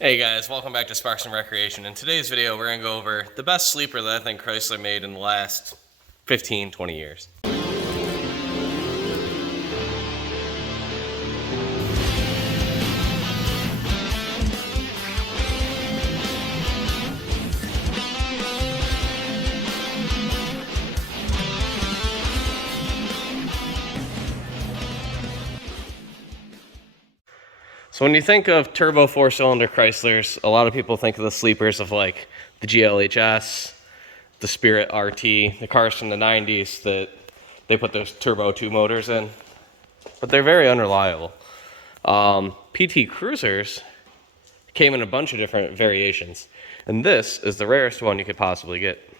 Hey guys, welcome back to Sparks and Recreation. In today's video, we're going to go over the best sleeper that I think Chrysler made in the last 15-20 years. So when you think of turbo four-cylinder Chryslers, a lot of people think of the sleepers of like the GLHS, the Spirit RT, the cars from the 90s that they put those turbo 2 motors in, but they're very unreliable. PT Cruisers came in a bunch of different variations, and this is the rarest one you could possibly get.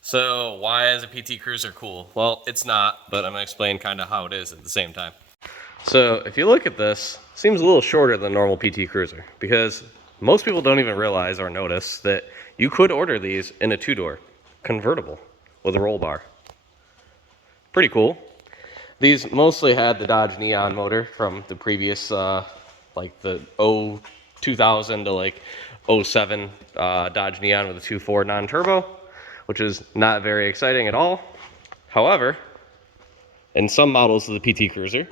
So why is a PT Cruiser cool? Well, it's not, but I'm going to explain kind of how it is at the same time. So if you look at this, it seems a little shorter than a normal PT Cruiser because most people don't even realize or notice that you could order these in a 2-door convertible with a roll bar. Pretty cool. These mostly had the Dodge Neon motor from the previous, like the 2000 to like 07 Dodge Neon with a 2.4 non-turbo, which is not very exciting at all. However, in some models of the PT Cruiser,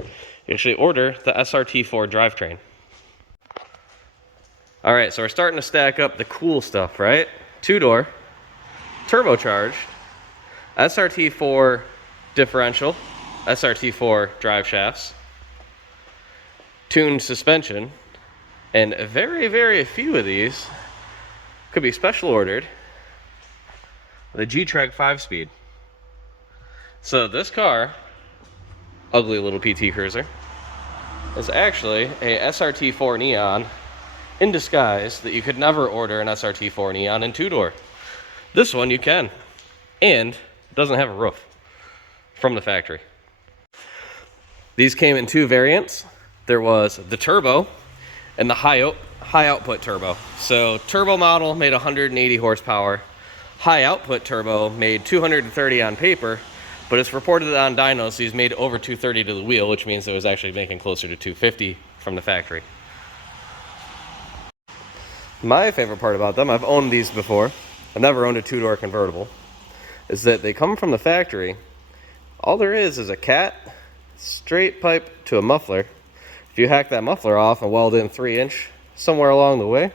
you actually order the SRT4 drivetrain. All right, so we're starting to stack up the cool stuff, right? 2-door, turbocharged, SRT4 differential, SRT4 drive shafts, tuned suspension, and very, very few of these could be special ordered with a G-Trek 5-speed. So this car, ugly little PT Cruiser, is actually a SRT4 Neon in disguise that you could never order an SRT4 Neon in 2-door. This one you can, and it doesn't have a roof from the factory. These came in 2 variants. There was the turbo and the high output turbo. So turbo model made 180 horsepower. High output turbo made 230 on paper, but it's reported that on dynos these made over 230 to the wheel, which means it was actually making closer to 250 from the factory. My favorite part about them, I've owned these before, I've never owned a 2-door convertible, is that they come from the factory. All there is a cat, straight pipe to a muffler. If you hack that muffler off and weld in 3-inch somewhere along the way,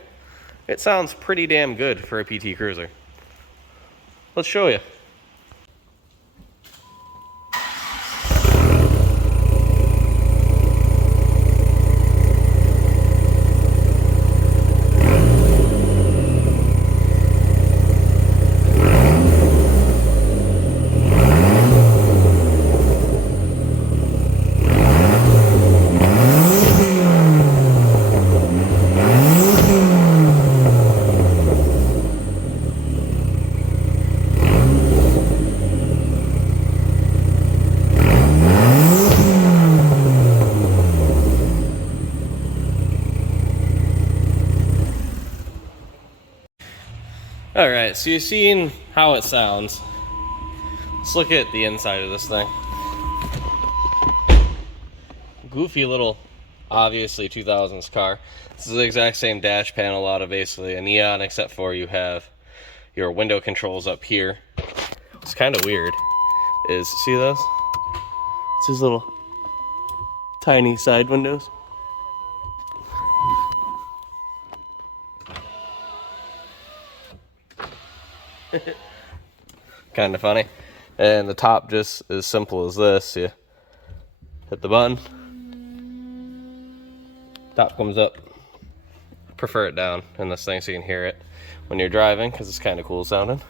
it sounds pretty damn good for a PT Cruiser. Let's show you. All right, so you've seen how it sounds. Let's look at the inside of this thing. Goofy little, obviously 2000s car. This is the exact same dash panel out of basically a Neon, except for you have your window controls up here. What's kind of weird is, see this? It's these little tiny side windows. Kind of funny. And the top just as simple as this. You hit the button, top comes up. I prefer it down in this thing so you can hear it when you're driving because it's kind of cool sounding.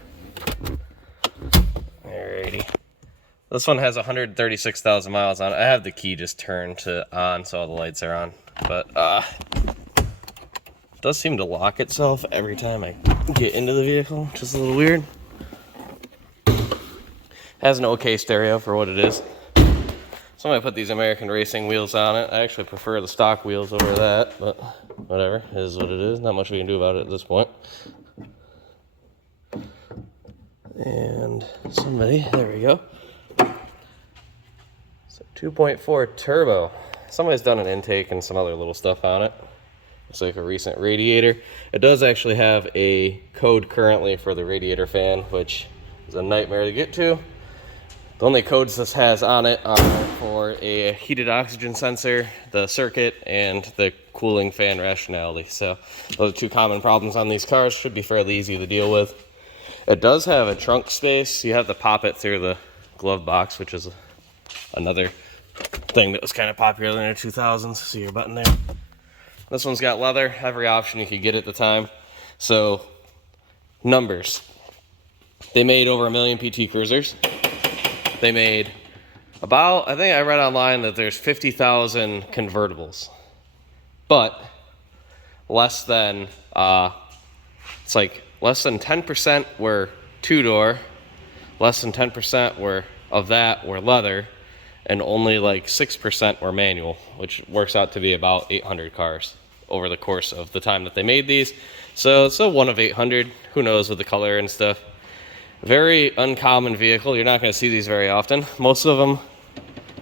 Alrighty. This one has 136,000 miles on it. I have the key just turned to on so all the lights are on, but it does seem to lock itself every time I get into the vehicle, which is a little weird. Has an okay stereo for what it is. So I'm going to put these American Racing wheels on it. I actually prefer the stock wheels over that, but whatever, it is what it is. Not much we can do about it at this point. And there we go. So 2.4 turbo. Somebody's done an intake and some other little stuff on it. It's like a recent radiator. It does actually have a code currently for the radiator fan, which is a nightmare to get to. The only codes this has on it are for a heated oxygen sensor, the circuit, and the cooling fan rationality. So those are two common problems on these cars. Should be fairly easy to deal with. It does have a trunk space. You have to pop it through the glove box, which is another thing that was kind of popular in the 2000s. See your button there. This one's got leather, every option you could get at the time. So, numbers. They made over 1 million PT Cruisers. They made about, I think I read online that there's 50,000 convertibles. But, less than 10% were two-door, less than 10% of that were leather, and only like 6% were manual, which works out to be about 800 cars over the course of the time that they made these. So it's a 1 of 800, who knows with the color and stuff. Very uncommon vehicle, you're not gonna see these very often. Most of them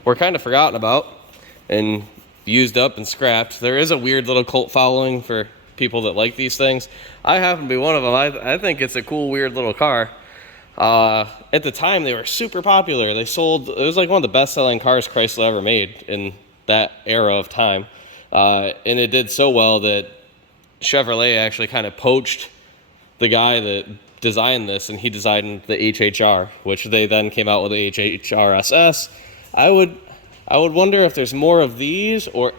were kind of forgotten about and used up and scrapped. There is a weird little cult following for people that like these things. I happen to be one of them. I think it's a cool, weird little car. At the time, they were super popular. They sold, it was like one of the best-selling cars Chrysler ever made in that era of time. And it did so well that Chevrolet actually kind of poached the guy that designed this, and he designed the HHR, which they then came out with the HHR SS. I would wonder if there's more of these or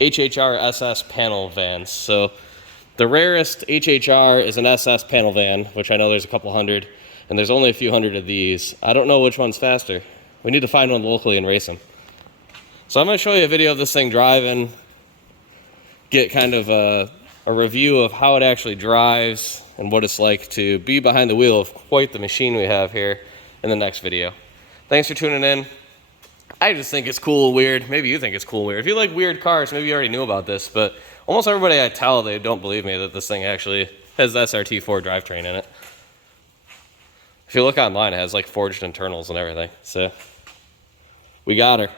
HHR SS panel vans. So the rarest HHR is an SS panel van, which I know there's a couple hundred. And there's only a few hundred of these. I don't know which one's faster. We need to find one locally and race them. So I'm going to show you a video of this thing driving, get kind of a review of how it actually drives and what it's like to be behind the wheel of quite the machine we have here in the next video. Thanks for tuning in. I just think it's cool, weird. Maybe you think it's cool, weird. If you like weird cars, maybe you already knew about this, but almost everybody I tell, they don't believe me that this thing actually has the SRT4 drivetrain in it. If you look online, it has like forged internals and everything. So we got her.